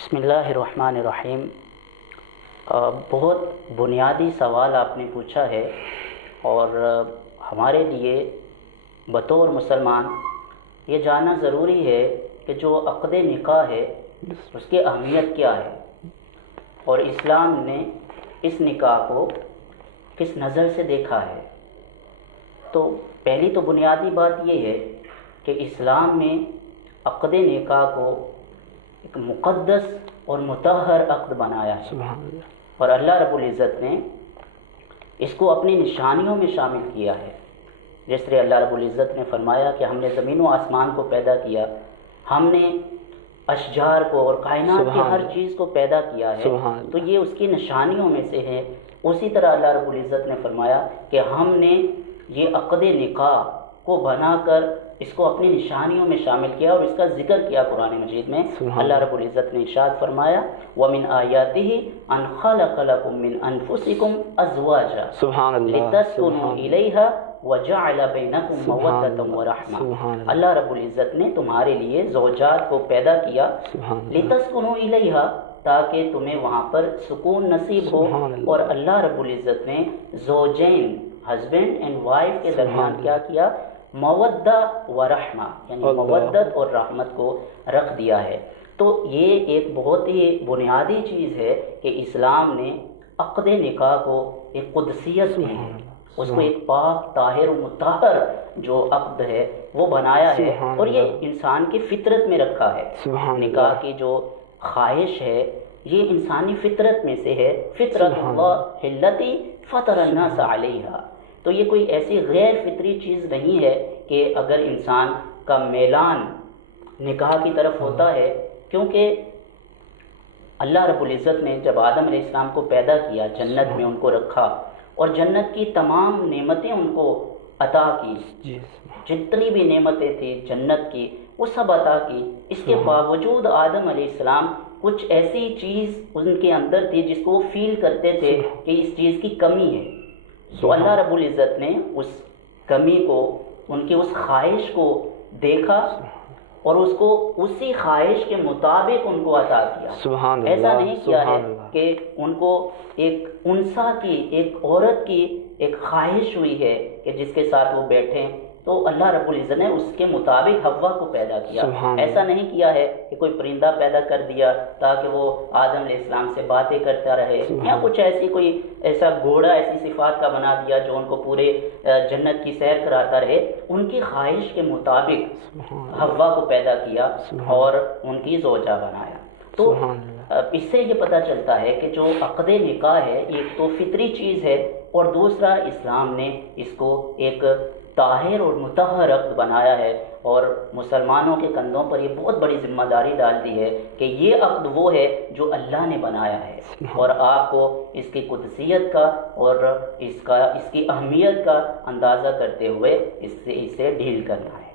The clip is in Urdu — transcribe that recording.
بسم اللہ الرحمن الرحیم۔ بہت بنیادی سوال آپ نے پوچھا ہے، اور ہمارے لیے بطور مسلمان یہ جاننا ضروری ہے کہ جو عقد نکاح ہے اس کی اہمیت کیا ہے، اور اسلام نے اس نکاح کو کس نظر سے دیکھا ہے۔ تو پہلی تو بنیادی بات یہ ہے کہ اسلام میں عقد نکاح کو ایک مقدس اور مطہر عقد بنایا ہے، اور اللہ رب العزت نے اس کو اپنی نشانیوں میں شامل کیا ہے۔ جس طرح اللہ رب العزت نے فرمایا کہ ہم نے زمین و آسمان کو پیدا کیا، ہم نے اشجار کو اور کائنات کی ہر چیز کو پیدا کیا ہے، تو یہ اس کی نشانیوں میں سے ہے۔ اسی طرح اللہ رب العزت نے فرمایا کہ ہم نے یہ عقد نکاح کو بنا کر اس کو اپنی نشانیوں میں شامل کیا، اور اس کا ذکر کیا قرآن مجید میں۔ اللہ رب العزت نے ارشاد فرمایا وَمِنْ آيَاتِهِ أَنْ خَلَقَ لَكُم مِّنْ أَنفُسِكُمْ أَزْوَاجًا لِتَسْكُنُوا إِلَيْهَا وَجَعَلَ بَيْنَكُم مَّوَدَّةً وَرَحْمَةً۔ اللہ رب العزت نے تمہارے لیے زوجات کو پیدا کیا، لِتَسْكُنُوا إِلَيْهَا، تاکہ تمہیں وہاں پر سکون نصیب ہو۔ اور اللہ رب العزت نے زوجین، ہسبینڈ اینڈ وائف کے درمیان کیا کیا؟ مودہ و رحمہ، یعنی مودت اور رحمت کو رکھ دیا ہے۔ تو یہ ایک بہت ہی بنیادی چیز ہے کہ اسلام نے عقد نکاح کو ایک قدسیت دی ہے، اس کو ایک پاک طاہر و مطہر جو عقد ہے وہ بنایا ہے، اور یہ انسان کی فطرت میں رکھا ہے۔ نکاح کی جو خواہش ہے یہ انسانی فطرت میں سے ہے، فطرت اللہ التی فطر الناس علیہا۔ تو یہ کوئی ایسی غیر فطری چیز نہیں ہے کہ اگر انسان کا میلان نکاح کی طرف ہوتا ہے، کیونکہ اللہ رب العزت نے جب آدم علیہ السلام کو پیدا کیا، جنت میں ان کو رکھا، اور جنت کی تمام نعمتیں ان کو عطا کی، جتنی بھی نعمتیں تھیں جنت کی وہ سب عطا کی۔ اس کے باوجود آدم علیہ السلام کچھ ایسی چیز ان کے اندر تھی جس کو وہ فیل کرتے تھے کہ اس چیز کی کمی ہے، تو اللہ رب العزت نے اس کمی کو، ان کی اس خواہش کو دیکھا اور اس کو اسی خواہش کے مطابق ان کو عطا کیا۔ ایسا نہیں کیا ہے کہ ان کو ایک انسا کی، ایک عورت کی ایک خواہش ہوئی ہے کہ جس کے ساتھ وہ بیٹھیں، تو اللہ رب العزت نے اس کے مطابق حوا کو پیدا کیا۔ ایسا نہیں کیا ہے کہ کوئی پرندہ پیدا کر دیا تاکہ وہ آدم علیہ السلام سے باتیں کرتا رہے، یا کچھ ایسی کوئی ایسا گھوڑا ایسی صفات کا بنا دیا جو ان کو پورے جنت کی سیر کراتا رہے۔ ان کی خواہش کے مطابق حوا کو پیدا کیا اور ان کی زوجہ بنایا۔ تو اس سے یہ پتہ چلتا ہے کہ جو عقد نکاح ہے ایک تو فطری چیز ہے، اور دوسرا اسلام نے اس کو ایک طاہر اور مطہر عقد بنایا ہے، اور مسلمانوں کے کندھوں پر یہ بہت بڑی ذمہ داری ڈال دی ہے کہ یہ عقد وہ ہے جو اللہ نے بنایا ہے، اور آپ کو اس کی قدسیت کا اور اس کی اہمیت کا اندازہ کرتے ہوئے اسے ڈیل کرنا ہے۔